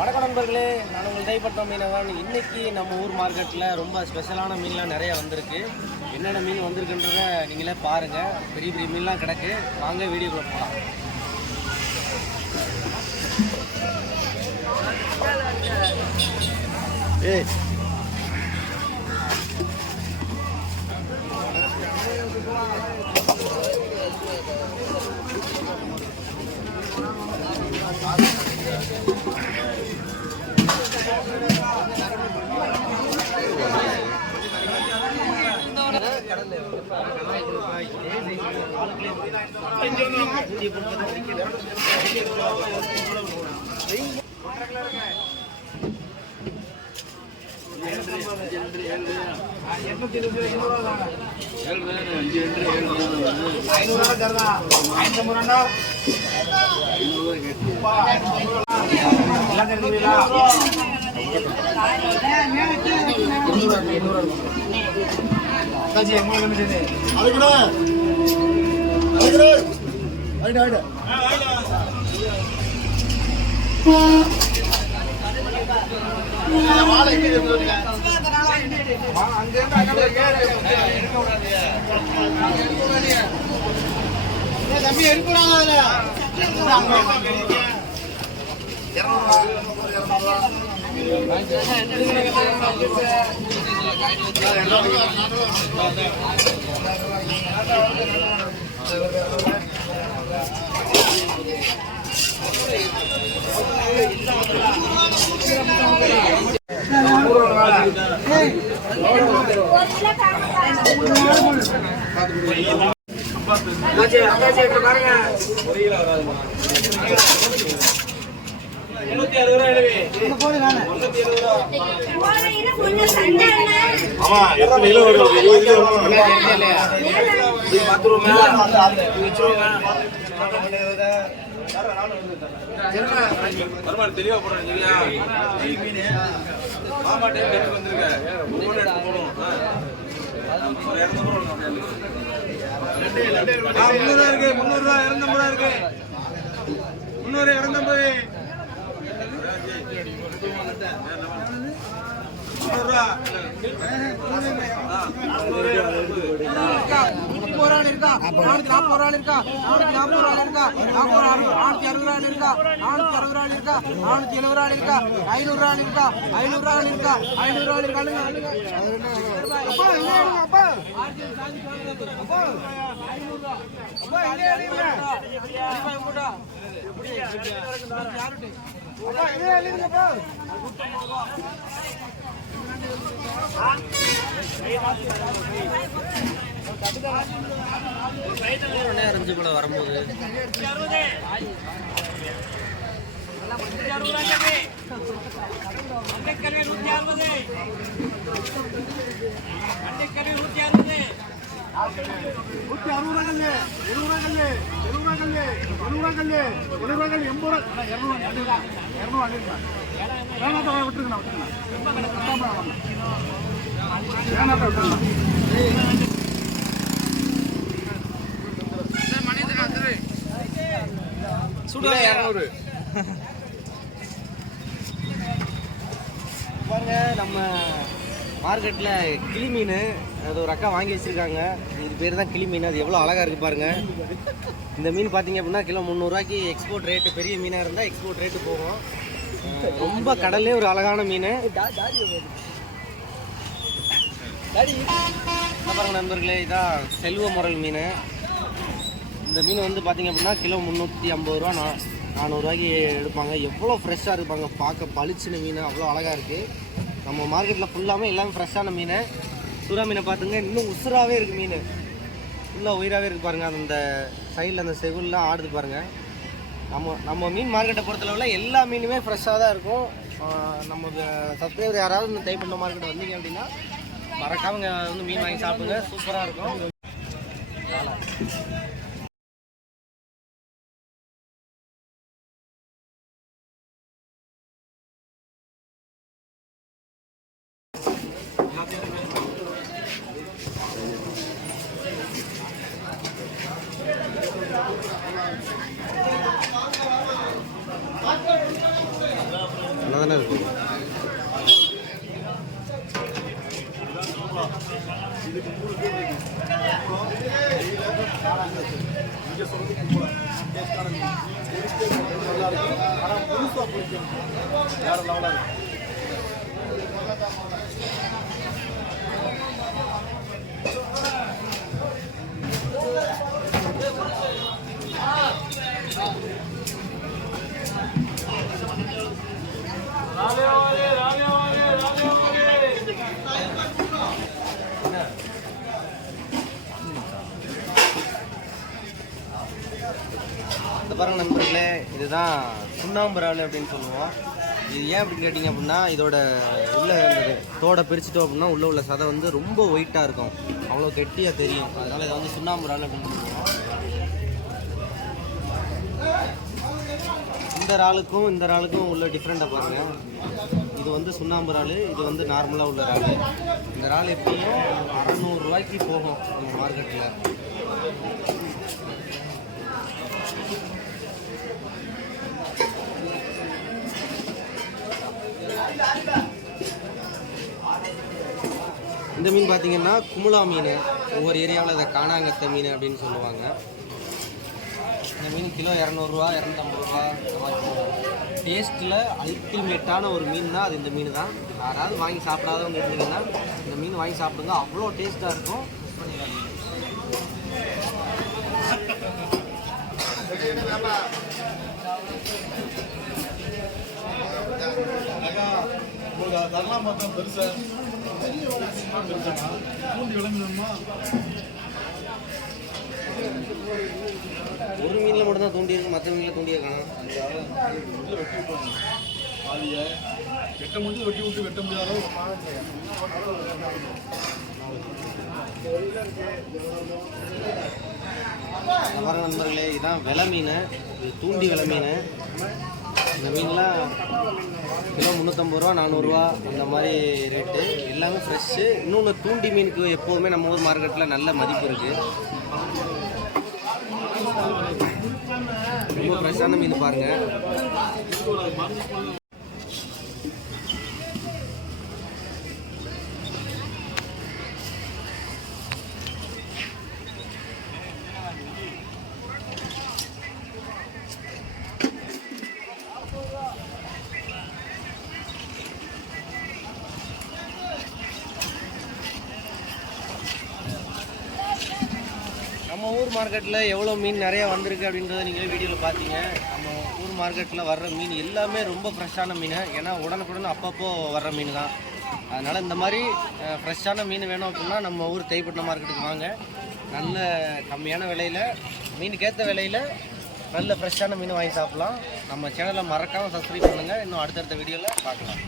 வணக்கம் நண்பர்களே, நான் உங்கள் தைப்பட்ட மீனவன். இன்றைக்கி நம்ம ஊர் மார்க்கெட்டில் ரொம்ப ஸ்பெஷலான மீன்லாம் நிறையா வந்திருக்கு. என்னென்ன மீன் வந்திருக்குன்றதை நீங்களே பாருங்கள். பெரிய பெரிய மீன்லாம் கிடக்கு. வாங்க வீடியோக்குள்ளே போகலாம். ஏய் தம்பி எடுக்கூடாது. தெளிவா போடுறேன். மாமா டைம் வந்துருக்க 300 இருக்கு, 300 ரூபா, 250 இருக்கு, 300 250 அரைஞ்சு கூட வரும்போது பாருங்க, நம்ம மார்க்கெட்டில் கிளி மீன் அது ஒரு அக்கா வாங்கி வச்சுருக்காங்க. இது பேர் தான் கிளி மீன். அது எவ்வளோ அழகாக இருக்குது பாருங்கள். இந்த மீன் பார்த்தீங்க அப்படின்னா கிலோ 300 ரூபாய்க்கு எக்ஸ்போர்ட் ரேட்டு. பெரிய மீனாக இருந்தால் எக்ஸ்போர்ட் ரேட்டு போகும். ரொம்ப கடல்லே ஒரு அழகான மீன். பாருங்க நண்பர்களே, இதான் செல்வ முரல் மீன். இந்த மீன் வந்து பார்த்தீங்க அப்படின்னா கிலோ 350 ரூபா, 400 ரூபாய்க்கு எடுப்பாங்க. எவ்வளோ ஃப்ரெஷ்ஷாக இருப்பாங்க, பார்க்க பளிச்சின மீன், அவ்வளோ அழகாக இருக்குது. நம்ம மார்க்கெட்டில் ஃபுல்லாமே எல்லாமே ஃப்ரெஷ்ஷான மீன். சுறா மீனை பார்த்துங்க, இன்னும் உசுராகவே இருக்குது மீன், ஃபுல்லாக உயிராகவே இருக்குது பாருங்கள். அந்த சைடில் அந்த செகுல்லாம் ஆடுது பாருங்கள். நம்ம மீன் மார்க்கெட்டை பொறுத்தளவில் எல்லா மீனுமே ஃப்ரெஷ்ஷாக தான் இருக்கும். நம்ம சப்ஸ்கிரைபர் யாராவது இந்த தைப்பட்ட மார்க்கெட்டை வந்தீங்க அப்படின்னா மறக்காம வந்து மீன் வாங்கி சாப்பிடுங்க, சூப்பராக இருக்கும். நல்லா தானே இருக்கு. இந்த பாருங்க நண்பர்களே, இதுதான் சுண்ணாம்பு இறால் அப்படின்னு சொல்லுவோம். இது ஏன் அப்படின்னு கேட்டிங்க அப்படின்னா, இதோட உள்ள இந்த தோடை பிரிச்சுட்டோம் அப்படின்னா உள்ளே உள்ள சதை வந்து ரொம்ப ஒயிட்டாக இருக்கும், அவ்வளோ கெட்டியாக தெரியும். அதனால் இதை வந்து சுண்ணாம்பு இறால் அப்படின்னு சொல்லுவோம். இந்த இறாலுக்கும் இந்த இறாலுக்கும் உள்ள டிஃப்ரெண்ட்டை பாருங்கள். இது வந்து சுண்ணாம்பு இறால், இது வந்து நார்மலாக உள்ள இறால். இந்த இறால் எப்படியும் 600 ரூபாய்க்கு போகும் நம்ம மார்க்கெட்டில். இந்த மீன் பார்த்தீங்கன்னா குமுலா மீன், ஒவ்வொரு ஏரியாவில் இதை காணாங்கத்தை மீன் அப்படின்னு சொல்லுவாங்க. இந்த மீன் கிலோ 200 ரூபா 250 ரூபா இந்த மாதிரி போகும். டேஸ்ட்டில் அல்டிமேட்டான ஒரு மீன் தான் அது. இந்த மீன் தான் யாராவது வாங்கி சாப்பிடாதவங்க இருந்தீங்கன்னா இந்த மீன் வாங்கி சாப்பிடுங்க, அவ்வளோ டேஸ்ட்டாக இருக்கும். தரலாம் பார்த்தோம் பெருசா ஒரு மீனில் மட்டும்தான் தூண்டி இருக்கு, மற்ற மீனில் தூண்டியே காணும். வெட்ட முடிஞ்சு வெட்டி விட்டு வெட்ட முடியாத பாருங்க நண்பர்களே, இதுதான் வெலை மீன், இது தூண்டி வெலை மீன். இந்த மீன்லாம் கிலோ 350 ரூபா 400 ரூபா அந்த மாதிரி ரேட்டு, எல்லாமே ஃப்ரெஷ்ஷு. இன்னொன்று தூண்டி மீனுக்கு எப்போதுமே நம்ம ஊர் மார்க்கெட்டில் நல்ல மதிப்பு இருக்குது. ரொம்ப ஃப்ரெஷ்ஷான மீன் பாருங்கள். நம்ம ஊர் மார்க்கெட்டில் எவ்வளோ மீன் நிறையா வந்திருக்கு அப்படின்றத நீங்களே வீடியோவில் பார்த்தீங்க. நம்ம ஊர் மார்க்கெட்டில் வர்ற மீன் எல்லாமே ரொம்ப ஃப்ரெஷ்ஷான மீன், ஏன்னா உடனுக்குடன் அப்பப்போ வர்ற மீன் தான். அதனால் இந்த மாதிரி ஃப்ரெஷ்ஷான மீன் வேணும் அப்படின்னா நம்ம ஊர் தேய்ப்பட்டினம் மார்க்கெட்டுக்கு வாங்க. நல்ல கம்மியான விலையில், மீனுக்கேற்ற விலையில் நல்ல ஃப்ரெஷ்ஷான மீன் வாங்கி சாப்பிட்லாம். நம்ம சேனலை மறக்காமல் சப்ஸ்கிரைப் பண்ணுங்கள். இன்னும் அடுத்தடுத்த வீடியோவில் பார்க்கலாம்.